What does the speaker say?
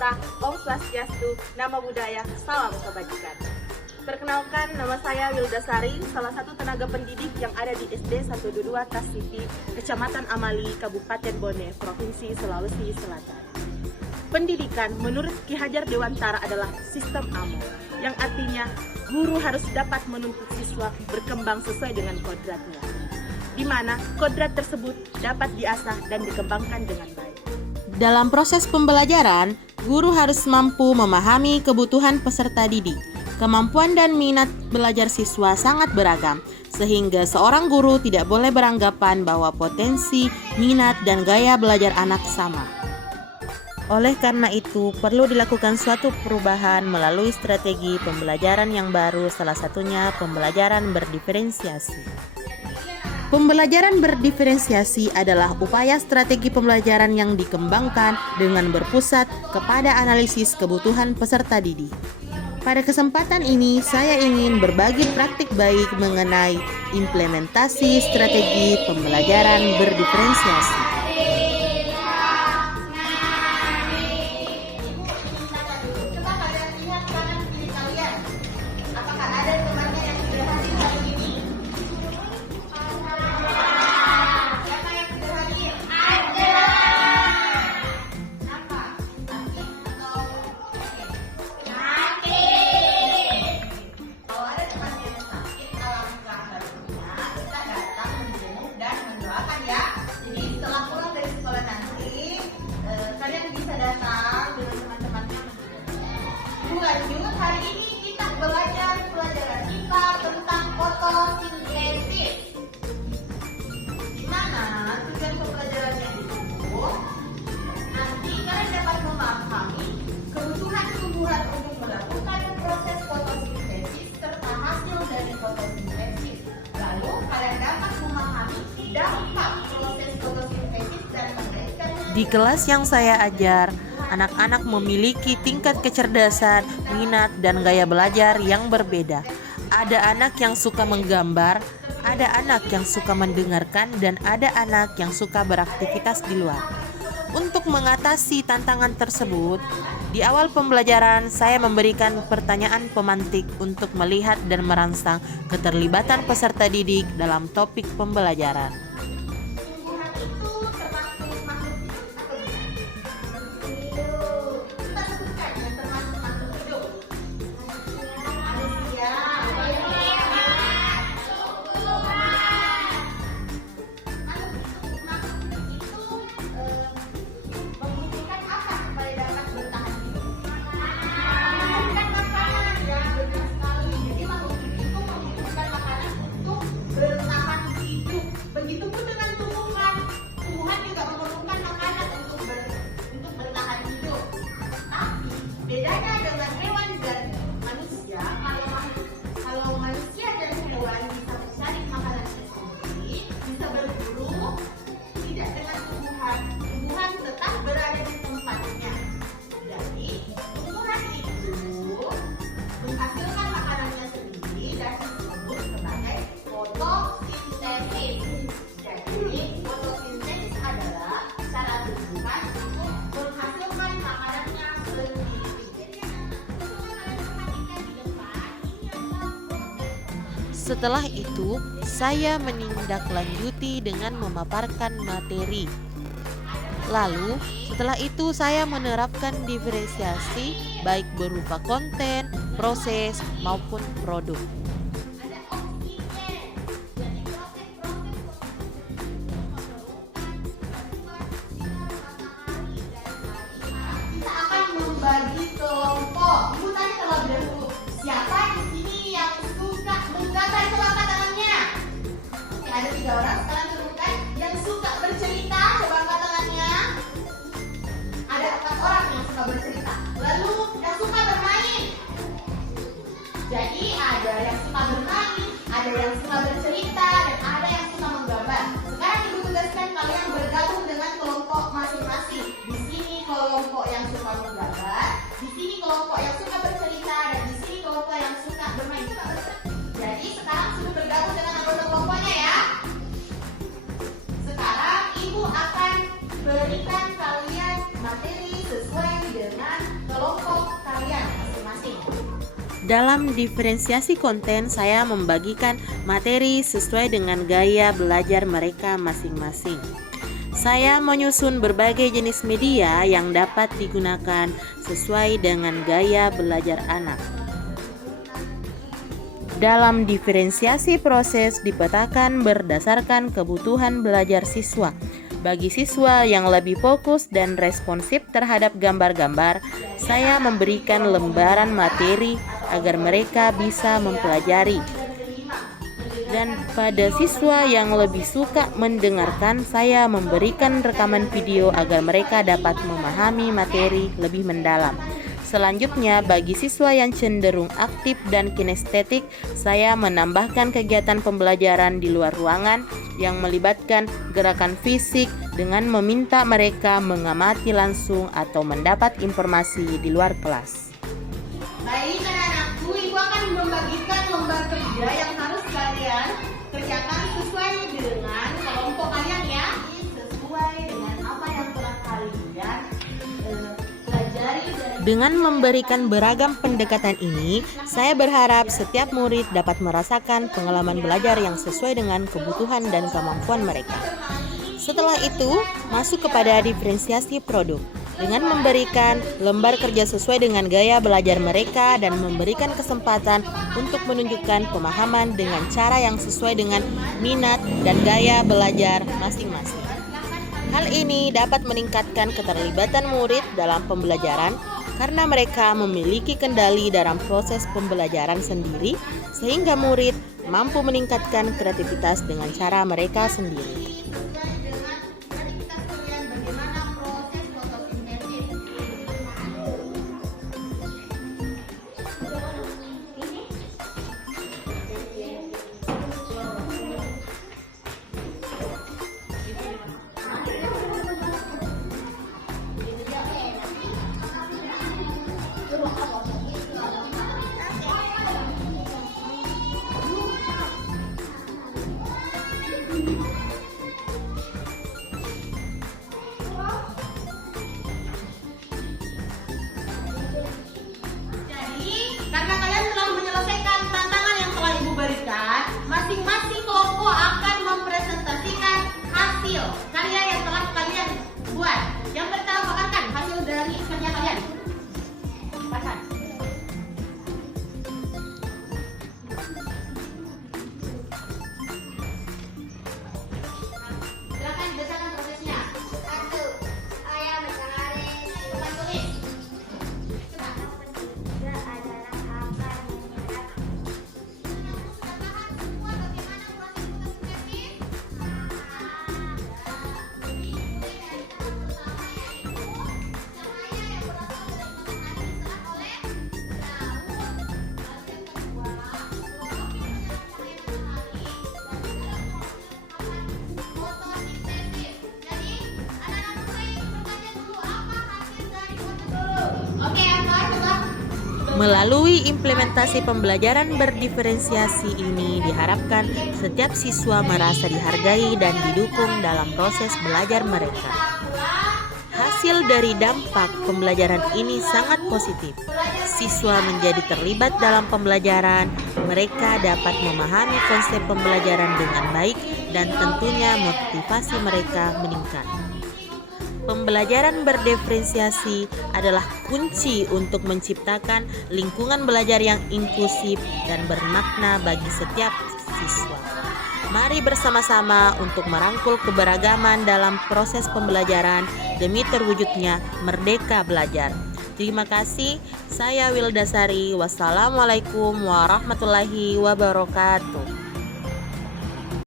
sejahtera, Om Swastiastu, Namo Buddhaya, Salam Kebajikan. Perkenalkan, nama saya Wildasari, salah satu tenaga pendidik yang ada di SD 122 Tasiti, Kecamatan Amali, Kabupaten Bone, Provinsi Sulawesi Selatan. Pendidikan menurut Ki Hajar Dewantara adalah sistem AMO, yang artinya guru harus dapat menuntut siswa berkembang sesuai dengan kodratnya, di mana kodrat tersebut dapat diasah dan dikembangkan dengan baik. Dalam proses pembelajaran, guru harus mampu memahami kebutuhan peserta didik. Kemampuan dan minat belajar siswa sangat beragam, sehingga seorang guru tidak boleh beranggapan bahwa potensi, minat, dan gaya belajar anak sama. Oleh karena itu, perlu dilakukan suatu perubahan melalui strategi pembelajaran yang baru, salah satunya pembelajaran berdiferensiasi. Pembelajaran berdiferensiasi adalah upaya strategi pembelajaran yang dikembangkan dengan berpusat kepada analisis kebutuhan peserta didik. Pada kesempatan ini, saya ingin berbagi praktik baik mengenai implementasi strategi pembelajaran berdiferensiasi. Lanjut, hari ini kita belajar pelajaran IPA tentang fotosintesis. Di mana tujuan pembelajarannya itu nanti kalian dapat memahami kebutuhan tumbuhan untuk melakukan proses fotosintesis serta hasil dari fotosintesis. Lalu kalian dapat memahami dampak proses fotosintesis dan mengaitkan. Di kelas yang saya ajar, anak-anak memiliki tingkat kecerdasan, minat, dan gaya belajar yang berbeda. Ada anak yang suka menggambar, ada anak yang suka mendengarkan, dan ada anak yang suka beraktivitas di luar. Untuk mengatasi tantangan tersebut, di awal pembelajaran saya memberikan pertanyaan pemantik untuk melihat dan merangsang keterlibatan peserta didik dalam topik pembelajaran. Bedanya dengan hewan dan manusia, kalau manusia dan hewan bisa mencari makanan sendiri, bisa berburu, tidak dengan tumbuhan. Tumbuhan tetap berada di tempatnya. Jadi, tumbuhan itu menghasilkan makanannya sendiri dan disebut sebagai fotosintesis. Jadi, fotosintesis adalah cara tumbuhan untuk menghasilkan makanannya sendiri. Setelah itu, saya menindaklanjuti dengan memaparkan materi. Lalu, setelah itu saya menerapkan diferensiasi baik berupa konten, proses, maupun produk. Kita akan membagi kelompok. Ibu tanya terlebih dahulu, siapa di sini yang suka menggambar? Coba angkat tangannya. Oke, ada 3 orang. Sekarang sebutkan yang suka bercerita. Coba angkat tangannya. Ada 4 orang yang suka bercerita. Lalu yang suka bermain. Jadi ada yang suka bermain, ada yang suka bercerita, dan ada yang suka menggambar. Sekarang ibu tugaskan kalian bergabung dengan kelompok masing-masing. Di sini kelompok yang suka menggambar, di sini kelompok yang suka bercerita, dan di sini kelompok yang suka bermain. Jadi sekarang sudah bergabung dengan anggota kelompoknya ya. Sekarang ibu akan berikan kalian materi sesuai dengan Dalam diferensiasi konten, saya membagikan materi sesuai dengan gaya belajar mereka masing-masing. Saya menyusun berbagai jenis media yang dapat digunakan sesuai dengan gaya belajar anak. Dalam diferensiasi proses dipetakan berdasarkan kebutuhan belajar siswa. Bagi siswa yang lebih fokus dan responsif terhadap gambar-gambar, saya memberikan lembaran materi agar mereka bisa mempelajari. Dan pada siswa yang lebih suka mendengarkan, saya memberikan rekaman video agar mereka dapat memahami materi lebih mendalam. Selanjutnya, bagi siswa yang cenderung aktif dan kinestetik, saya menambahkan kegiatan pembelajaran di luar ruangan yang melibatkan gerakan fisik dengan meminta mereka mengamati langsung atau mendapat informasi di luar kelas. Baik anak-anakku, Ibu akan membagikan lembar kerja yang harus kalian kerjakan sesuai dengan kelompok kalian ya. Sesuai dengan apa yang telah kalian pelajari dari. Dengan memberikan beragam pendekatan ini, saya berharap setiap murid dapat merasakan pengalaman belajar yang sesuai dengan kebutuhan dan kemampuan mereka. Setelah itu, masuk kepada diferensiasi produk. Dengan memberikan lembar kerja sesuai dengan gaya belajar mereka dan memberikan kesempatan untuk menunjukkan pemahaman dengan cara yang sesuai dengan minat dan gaya belajar masing-masing. Hal ini dapat meningkatkan keterlibatan murid dalam pembelajaran karena mereka memiliki kendali dalam proses pembelajaran sendiri, sehingga murid mampu meningkatkan kreativitas dengan cara mereka sendiri. Karena kalian telah menyelesaikan tantangan yang telah Ibu berikan, masing-masing kelompok akan mempresentasikan hasil karya yang telah kalian buat. Yang pertama paparkan hasil dari kerja kalian. Paparkan. Silakan dibacakan prosesnya. 1. Saya mencari bukan tulis. Melalui implementasi pembelajaran berdiferensiasi ini diharapkan setiap siswa merasa dihargai dan didukung dalam proses belajar mereka. Hasil dari dampak pembelajaran ini sangat positif. Siswa menjadi terlibat dalam pembelajaran, mereka dapat memahami konsep pembelajaran dengan baik dan tentunya motivasi mereka meningkat. Pembelajaran berdiferensiasi adalah kunci untuk menciptakan lingkungan belajar yang inklusif dan bermakna bagi setiap siswa. Mari bersama-sama untuk merangkul keberagaman dalam proses pembelajaran demi terwujudnya merdeka belajar. Terima kasih, saya Wildasari. Wassalamualaikum warahmatullahi wabarakatuh.